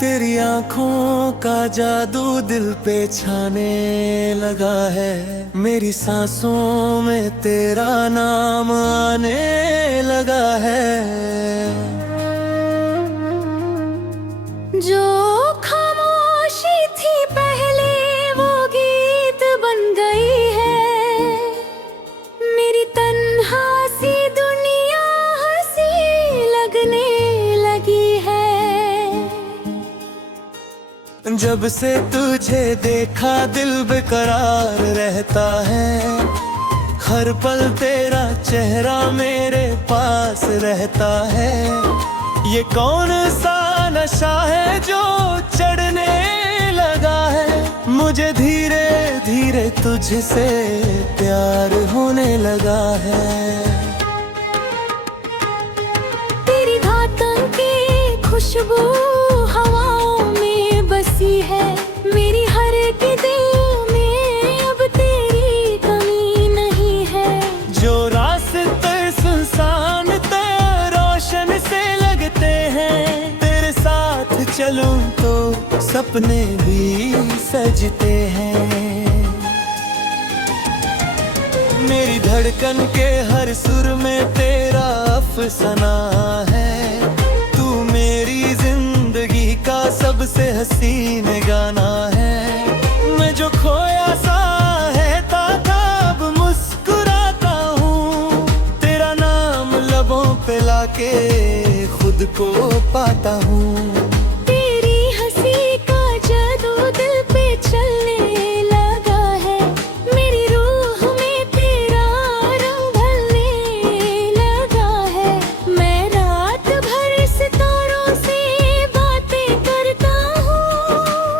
तेरी आँखों का जादू दिल पे छाने लगा है, मेरी सांसों में तेरा नाम आने लगा है। जो खामोशी थी पहले वो गीत बन गई है, मेरी तन्हा सी दुनिया हंसी लगने लगी है। जब से तुझे देखा दिल बेकरार रहता है, हर पल तेरा चेहरा मेरे पास रहता है। ये कौन सा नशा है जो चढ़ने लगा है, मुझे धीरे धीरे तुझसे प्यार होने लगा है। तेरी धड़कन की खुशबू हवाओं में बसी है, मेरी हर एक दिल में अब तेरी कमी नहीं है। जो रास्ते सुनसान ते रोशन से लगते हैं, तेरे साथ चलूं तो सपने भी सजते हैं। मेरी धड़कन के हर सुर में तेरा अफसाना है, तू मेरी जिंदगी का सबसे हसीन गाना है। मैं जो खोया सा रहता था अब मुस्कुराता हूँ, तेरा नाम लबों पे लाके खुद को पाता हूँ। तेरी हंसी का जादू दिल पे चलने लगा है, मेरी रूह में तेरा रंग ढलने लगा है। मैं रात भर सितारों से बातें करता हूँ,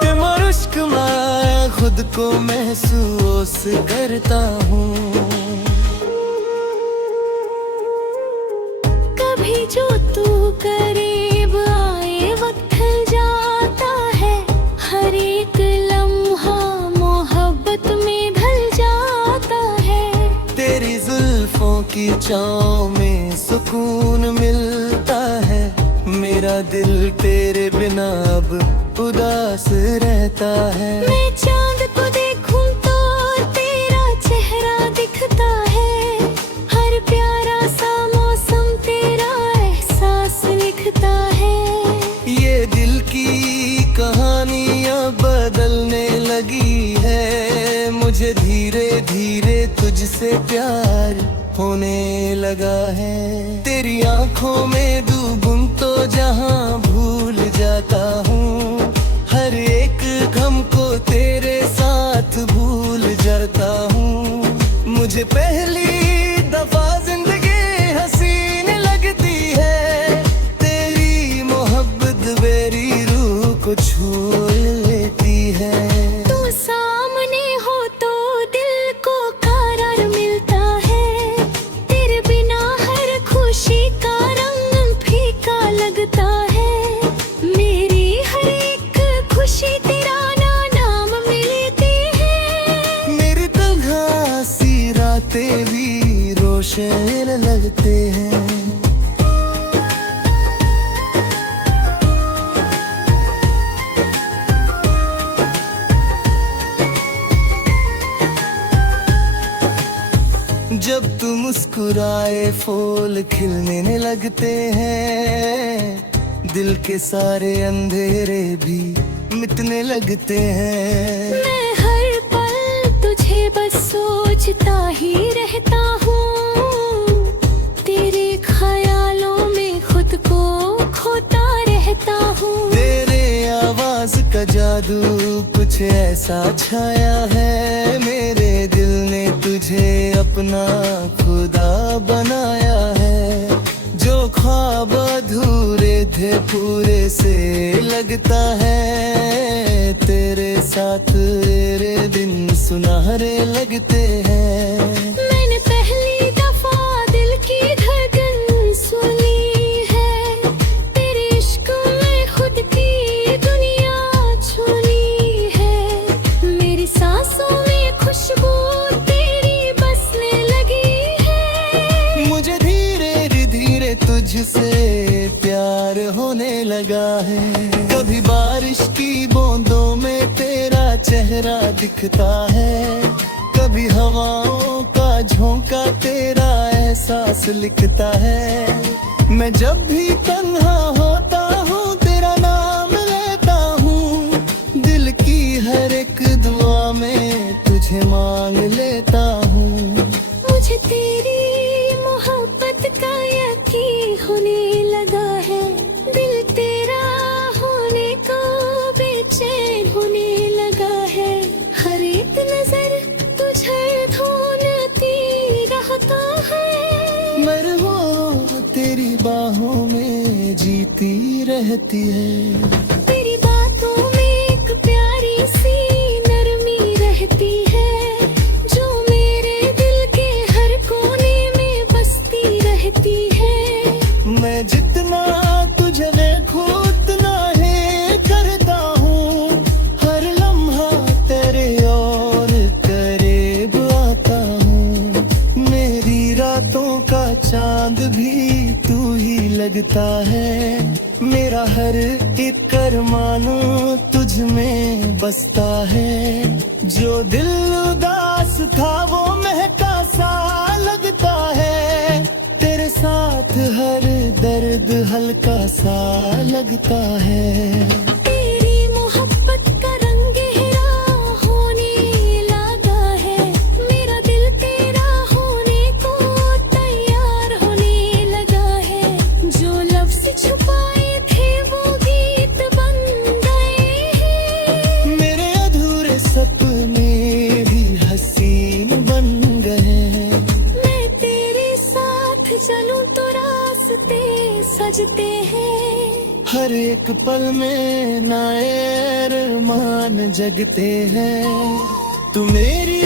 तुम्हारे इश्क में खुद को महसूस करता हूँ। कभी जो तू करीब आए वक्त ढल जाता है, हर एक लम्हा मोहब्बत में ढल जाता है। तेरी जुल्फों की छाँव में सुकून मिलता है, मेरा दिल तेरे बिना अब उदास रहता है। मैं चांद को देखूं तो तेरा चेहरा दिखता है, हर प्यारा सा मौसम तेरा एहसास लिखता है। ये दिल की कहानियाँ बदलने लगी है, मुझे धीरे धीरे तुझसे प्यार होने लगा है। तेरी आँखों में डूबूं तो जहाँ भूल जाता हूँ, हर एक गम को तेरे साथ भूल जाता हूँ। मुझे पहली दफा जिंदगी हसीन लगती है, तेरी मोहब्बत मेरी रूह को छू लेती है। तू सामने हो तो दिल को करार मिलता है, तेरे बिना हर खुशी का रंग फीका लगता है। मेरी हर एक खुशी तेरा नाम मिलती है, मेरी तन्हा सी रातें भी रोशन लगते हैं। जब तू मुस्कुराए फूल खिलने लगते हैं, दिल के सारे अंधेरे भी मिटने लगते हैं। मैं हर पल तुझे बस सोचता ही रहता हूँ, तेरे ख्यालों में खुद को खोता रहता हूँ। तेरे आवाज का जादू कुछ ऐसा छाया है, मेरे दिल ने तुझे अपना खुदा बनाया है। जो ख्वाब अधूरे थे पूरे से लगता है, तेरे साथ तेरे दिन सुनहरे लगते हैं। मैंने पहली तुझसे प्यार होने लगा है। कभी बारिश की बूंदों में तेरा चेहरा दिखता है, कभी हवाओं का झोंका तेरा एहसास लिखता है। मैं जब भी तन्हा होता हूँ तेरा नाम लेता हूँ, दिल की हर एक दुआ में तुझे मांग लेता हूँ। मुझे तेरी मोहब्बत का यकीन होने लगा है, दिल तेरा होने को बेचैन होने लगा है। हर एक नजर तुझे ढूंढती रहता है, मरहूं तेरी बाहों में जीती रहती है। तेरी बातों में एक प्यारी सी नरमी रहती है, जो मेरे दिल के हर कोने में बसती रहती है। मैं जितना तुझे देखूं उतना ही करता हूँ, हर लम्हा तेरे और करीब आता हूँ। मेरी रातों का चांद भी तू ही लगता है, मेरा हर एक अरमानो तुझ में बसता है। जो दिल उदास था वो महका सा लगता है, तेरे साथ हर दर्द हल्का सा लगता है। तेरी मोहब्बत का रंग गहरा होने लगा है, मेरा दिल तेरा होने को तैयार होने लगा है। जो लफ्ज़ छुपाए थे वो गीत बन गए हैं, मेरे अधूरे सपने भी हसीन बन गए हैं। मैं तेरे साथ चलूं तो रास्ते सजते हैं। हर एक पल में नए अरमान जगते हैं, तू मेरी